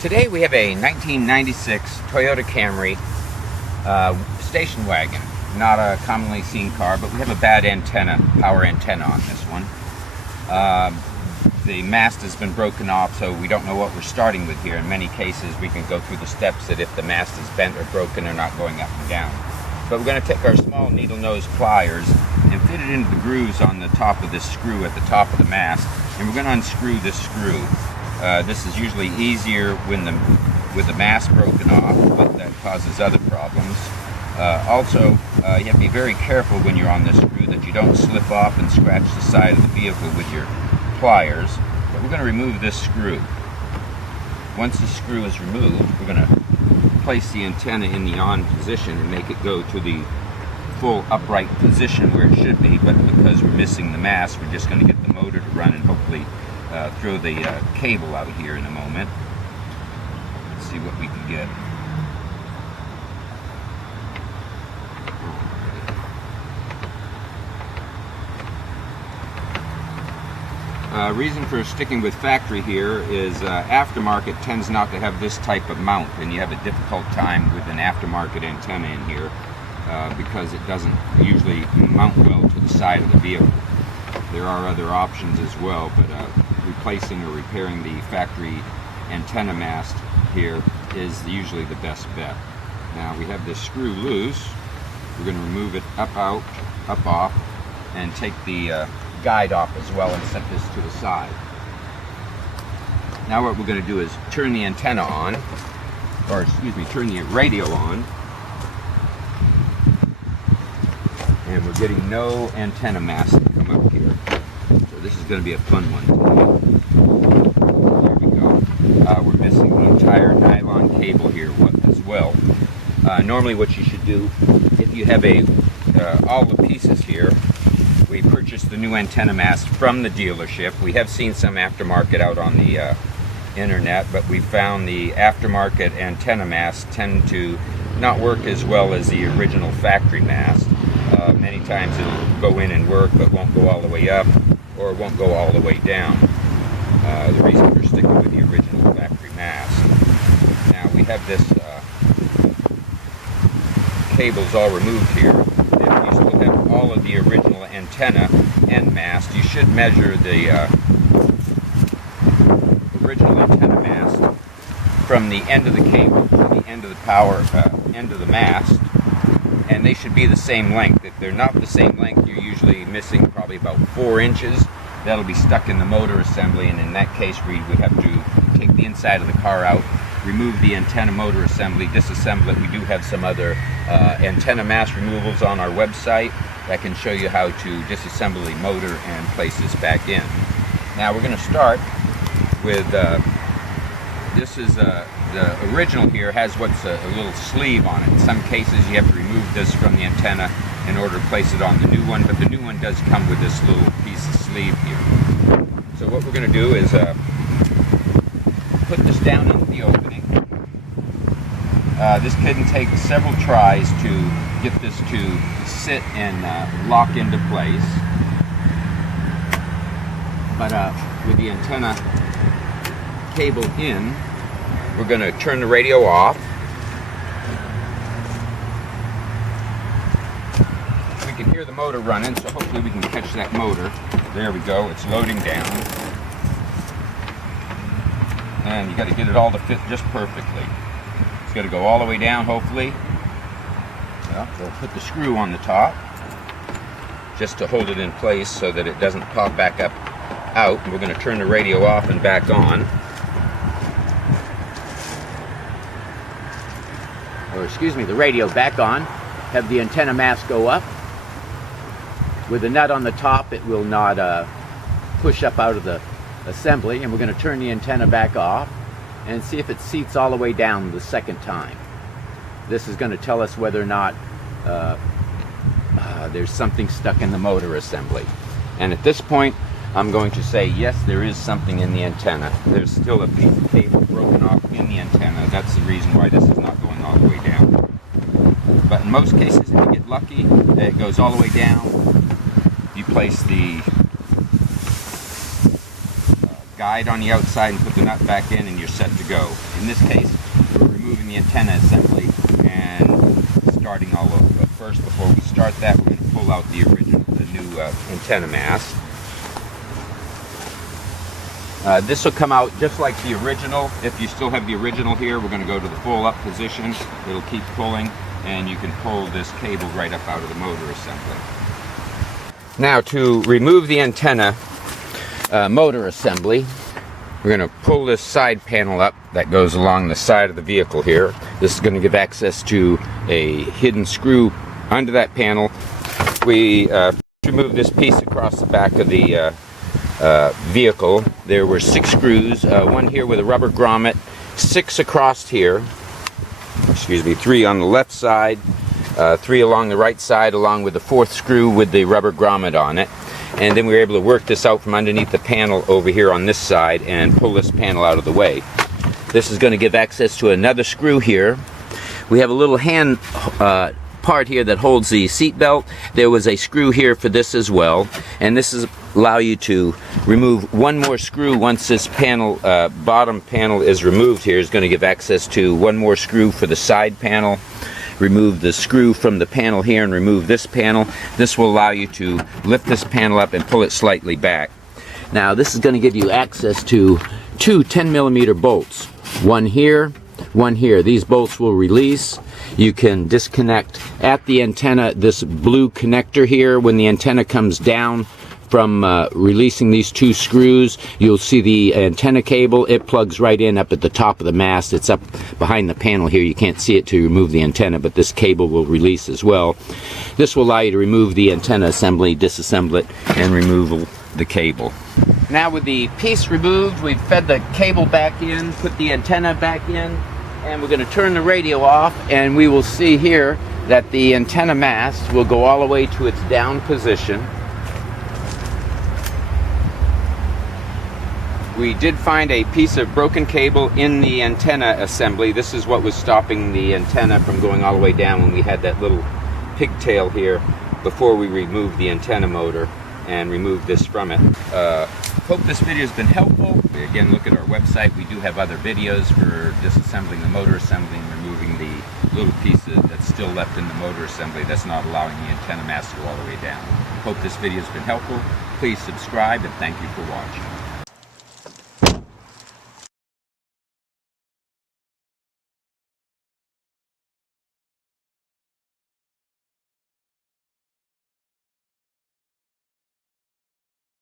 Today we have a 1996 Toyota Camry station wagon. Not a commonly seen car, but we have a bad antenna, power antenna on this one. The mast has been broken off, so we don't know what we're starting with here. In many cases we can go through the steps that if the mast is bent or broken or not going up and down. But we're going to take our small needle nose pliers and fit it into the grooves on the top of this screw at the top of the mast, and we're going to unscrew this screw. This is usually easier when with the mast broken off, but that causes other problems. Also, you have to be very careful when you're on this screw that you don't slip off and scratch the side of the vehicle with your pliers. But we're going to remove this screw. Once the screw is removed, we're going to place the antenna in the on position and make it go to the full upright position where it should be, but because we're missing the mast, we're just going to get the motor to run and hopefully throw the cable out here in a moment. Let's see what we can get. Reason for sticking with factory here is aftermarket tends not to have this type of mount, and you have a difficult time with an aftermarket antenna in here because it doesn't usually mount well to the side of the vehicle. There are other options as well, but replacing or repairing the factory antenna mast here is usually the best bet. Now we have this screw loose. We're going to remove it up, out, up, off, and take the guide off as well and set this to the side. Now what we're going to do is turn the antenna on, or excuse me, turn the radio on, and we're getting no antenna mast to come up here. So this is going to be a fun one today. There we go. We're missing the entire nylon cable here as well. Normally what you should do, if you have all the pieces here, we purchased the new antenna mast from the dealership. We have seen some aftermarket out on the internet, but we found the aftermarket antenna masts tend to not work as well as the original factory mast. Many times it'll go in and work, but won't go all the way up, or won't go all the way down. The reason we're sticking with the original factory mast. Now we have this cables all removed here. If you still have all of the original antenna and mast, you should measure the original antenna mast from the end of the cable to the end of the power end of the mast, and they should be the same length. If they're not the same length, you're usually missing probably about 4 inches. That'll be stuck in the motor assembly, and in that case we have to take the inside of the car out, remove the antenna motor assembly, disassemble it. We do have some other antenna mast removals on our website that can show you how to disassemble the motor and place this back in. Now we're going to start with, this is the original here has what's a little sleeve on it. In some cases you have to remove this from the antenna in order to place it on the new one, but the new one does come with this little piece of sleeve here. So what we're going to do is put this down into the opening. This can take several tries to get this to sit and lock into place, but with the antenna cable in, we're going to turn the radio off. We can hear the motor running, so hopefully we can catch that motor. There we go, it's loading down. And you got to get it all to fit just perfectly. It's got to go all the way down, hopefully. Well, we'll put the screw on the top just to hold it in place so that it doesn't pop back up out. And we're going to turn the radio off and back on. Or excuse me, the radio back on. Have the antenna mast go up. With the nut on the top, it will not push up out of the assembly, and we're going to turn the antenna back off and see if it seats all the way down the second time. This is going to tell us whether or not there's something stuck in the motor assembly. And at this point, I'm going to say yes, there is something in the antenna. There's still a piece of cable broken off in the antenna. That's the reason why this is not going all the way down. But in most cases, if you get lucky, it goes all the way down. You place the guide on the outside and put the nut back in, and you're set to go. In this case, we're removing the antenna assembly and starting all over. But first, before we start that, we're going to pull out the new antenna mast. This will come out just like the original. If you still have the original here, we're going to go to the full up position. It'll keep pulling, and you can pull this cable right up out of the motor assembly. Now, to remove the antenna motor assembly, we're going to pull this side panel up that goes along the side of the vehicle here. This is going to give access to a hidden screw under that panel. We remove this piece across the back of the vehicle. There were 6 screws, one here with a rubber grommet, 6 across here, 3 on the left side, 3 along the right side, along with the 4th screw with the rubber grommet on it. And then we were able to work this out from underneath the panel over here on this side and pull this panel out of the way. This is going to give access to another screw here. We have a little hand part here that holds the seat belt. There was a screw here for this as well, and this is allow you to remove one more screw once this panel bottom panel is removed. Here is going to give access to one more screw for the side panel. Remove the screw from the panel here and remove this panel. This will allow you to lift this panel up and pull it slightly back. Now this is going to give you access to 2 10mm bolts, one here, one here. These bolts will release. You can disconnect at the antenna this blue connector here. When the antenna comes down from releasing these 2 screws, you'll see the antenna cable. It plugs right in up at the top of the mast. It's up behind the panel here. You can't see it to remove the antenna, but this cable will release as well. This will allow you to remove the antenna assembly, disassemble it, and remove the cable. Now with the piece removed, we've fed the cable back in, put the antenna back in, and we're going to turn the radio off, and we will see here that the antenna mast will go all the way to its down position. We did find a piece of broken cable in the antenna assembly. This is what was stopping the antenna from going all the way down when we had that little pigtail here before we removed the antenna motor and removed this from it. Hope this video has been helpful. Again, look at our website. We do have other videos for disassembling the motor assembly and removing the little piece that's still left in the motor assembly that's not allowing the antenna mast to go all the way down. Hope this video has been helpful. Please subscribe, and thank you for watching.